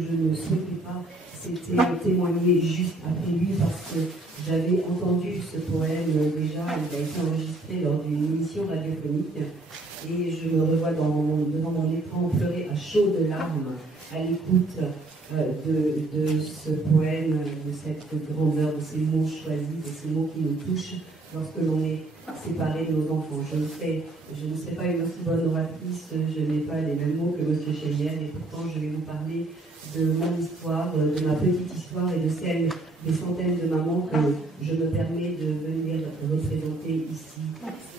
je ne souhaitais pas, c'était témoigner juste après lui parce que j'avais entendu ce poème déjà, il a été enregistré lors d'une émission radiophonique et je me revois devant mon écran pleurer à chaudes larmes à l'écoute de ce poème, de cette grandeur, de ces mots choisis, de ces mots qui nous touchent lorsque l'on est séparé de nos enfants. Je ne sais pas une aussi bonne oratrice, je n'ai pas les mêmes mots que M. Cheyenne, et pourtant je vais vous parler de mon histoire, de ma petite histoire et de celle des centaines de mamans que je me permets de venir représenter ici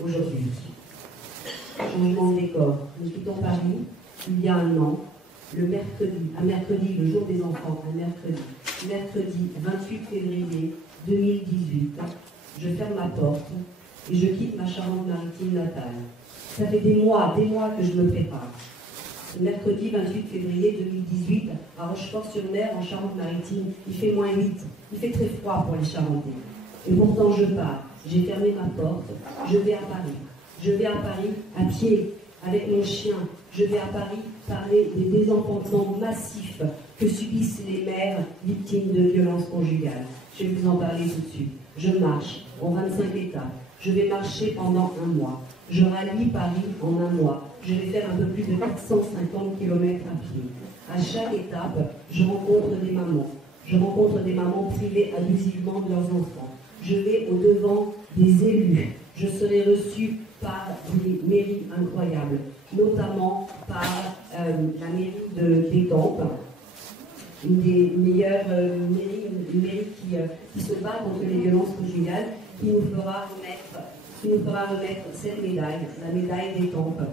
aujourd'hui. Changement de décor. Nous quittons Paris il y a un an, un mercredi, le jour des enfants, mercredi 28 février 2018, je ferme ma porte et je quitte ma Charente-Maritime natale. Ça fait des mois que je me prépare. Mercredi 28 février 2018, à Rochefort-sur-Mer, en Charente-Maritime, il fait -8. Il fait très froid pour les Charentais. Et pourtant, je pars. J'ai fermé ma porte. Je vais à Paris. Je vais à Paris à pied, avec mon chien. Je vais à Paris parler des désenfantements massifs que subissent les mères victimes de violences conjugales. Je vais vous en parler tout de suite. Je marche en 25 étapes. Je vais marcher pendant un mois. Je rallie Paris en un mois. Je vais faire un peu plus de 450 km à pied. À chaque étape, je rencontre des mamans. Je rencontre des mamans privées abusivement de leurs enfants. Je vais au-devant des élus. Je serai reçue par des mairies incroyables, notamment par la mairie d'Étampes, une des meilleures mairies, une mairie qui se bat contre les violences conjugales, qui nous fera remettre cette médaille, la médaille d'Étampes.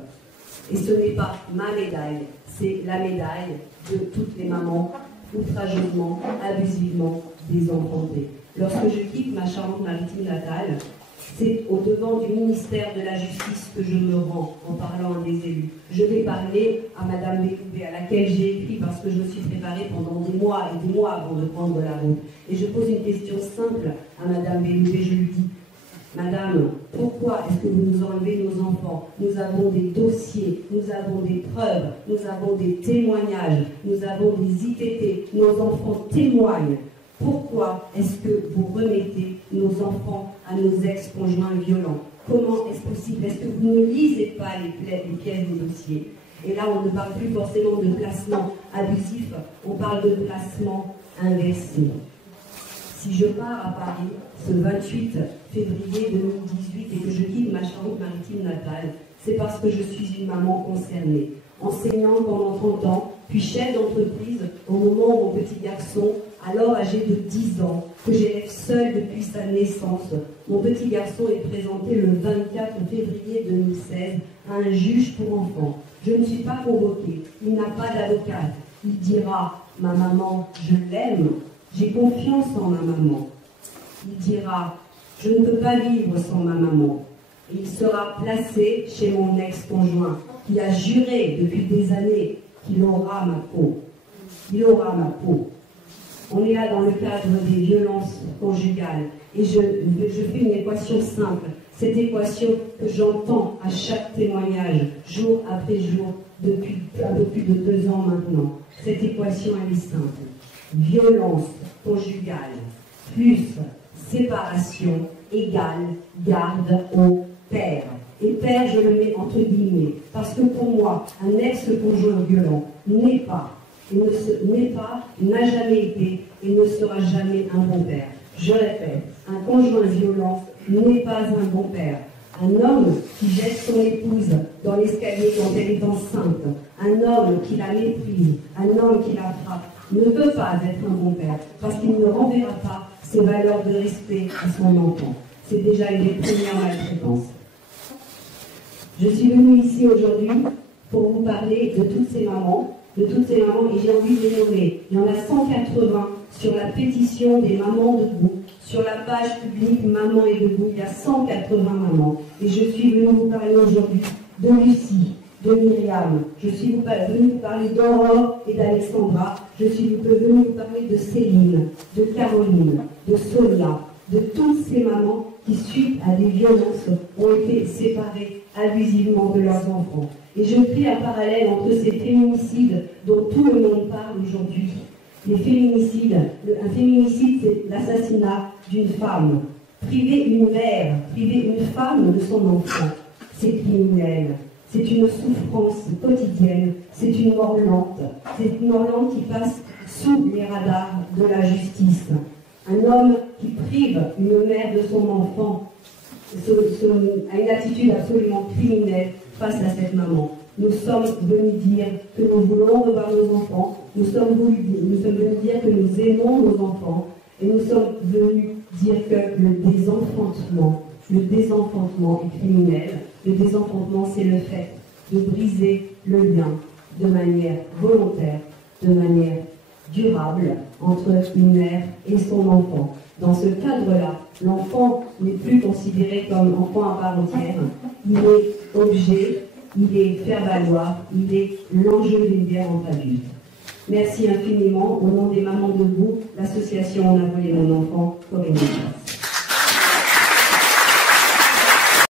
Et ce n'est pas ma médaille, c'est la médaille de toutes les mamans outrageusement, abusivement désenfantées. Lorsque je quitte ma Charente-Maritime natale, c'est au devant du ministère de la Justice que je me rends en parlant à des élus. Je vais parler à Madame Belloubet, à laquelle j'ai écrit parce que je me suis préparée pendant des mois et des mois avant de prendre la route. Et je pose une question simple à Madame Belloubet, je lui dis: Madame, pourquoi est-ce que vous nous enlevez nos enfants? Nous avons des dossiers, nous avons des preuves, nous avons des témoignages, nous avons des ITT, nos enfants témoignent. Pourquoi est-ce que vous remettez nos enfants à nos ex-conjoints violents? Comment est-ce possible? Est-ce que vous ne lisez pas les pièces des dossiers? Et là, on ne parle plus forcément de placement abusif, on parle de placement inversé. Si je pars à Paris ce 28 février 2018 et que je quitte ma Charente-Maritime natale, c'est parce que je suis une maman concernée. Enseignante pendant 30 ans, puis chef d'entreprise au moment où mon petit garçon, alors âgé de 10 ans, que j'élève seul depuis sa naissance. Mon petit garçon est présenté le 24 février 2016 à un juge pour enfants. Je ne suis pas convoquée, il n'a pas d'avocate. Il dira: ma maman, je l'aime, j'ai confiance en ma maman. Il dira: je ne peux pas vivre sans ma maman. Et il sera placé chez mon ex-conjoint, qui a juré depuis des années qu'il aura ma peau. Il aura ma peau. On est là dans le cadre des violences conjugales. Et je fais une équation simple. Cette équation que j'entends à chaque témoignage, jour après jour, depuis un peu plus de 2 ans maintenant. Cette équation, elle est simple. Violence conjugale plus séparation égale garde au père. Et père, je le mets entre guillemets, parce que pour moi, un ex-conjoint violent n'est pas, n'a jamais été et ne sera jamais un bon père. Je répète, un conjoint violent n'est pas un bon père. Un homme qui jette son épouse dans l'escalier quand elle est enceinte, un homme qui la méprise, un homme qui la frappe, ne peut pas être un bon père, parce qu'il ne renverra pas ses valeurs de respect à son enfant. C'est déjà une des premières maltraitances. Je suis venue ici aujourd'hui pour vous parler de toutes ces mamans, et j'ai envie de les nommer. Il y en a 180 sur la pétition des mamans debout. Sur la page publique Maman est debout, il y a 180 mamans. Et je suis venue vous parler aujourd'hui de Lucie, de Myriam. Je suis venue vous parler d'Aurore et d'Alexandra. Je suis venue vous parler de Céline, de Caroline, de Sonia, de toutes ces mamans qui, suite à des violences, ont été séparées abusivement de leurs enfants. Et je fais un parallèle entre ces féminicides dont tout le monde parle aujourd'hui. Les féminicides, un féminicide, c'est l'assassinat d'une femme. Priver une mère, priver une femme de son enfant, c'est criminel. C'est une souffrance quotidienne, c'est une mort lente. C'est une mort lente qui passe sous les radars de la justice. Un homme qui prive une mère de son enfant a une attitude absolument criminelle face à cette maman. Nous sommes venus dire que nous voulons revoir nos enfants, nous sommes venus dire que nous aimons nos enfants, et nous sommes venus dire que le désenfantement est criminel. Le désenfantement, c'est le fait de briser le lien de manière volontaire, de manière durable entre une mère et son enfant. Dans ce cadre-là, l'enfant n'est plus considéré comme enfant à part entière, il est objet, il est faire-valoir, il est l'enjeu d'une guerre entre adultes. Merci infiniment. Au nom des Mamans Debout, l'association On a volé mon enfant, Corinne.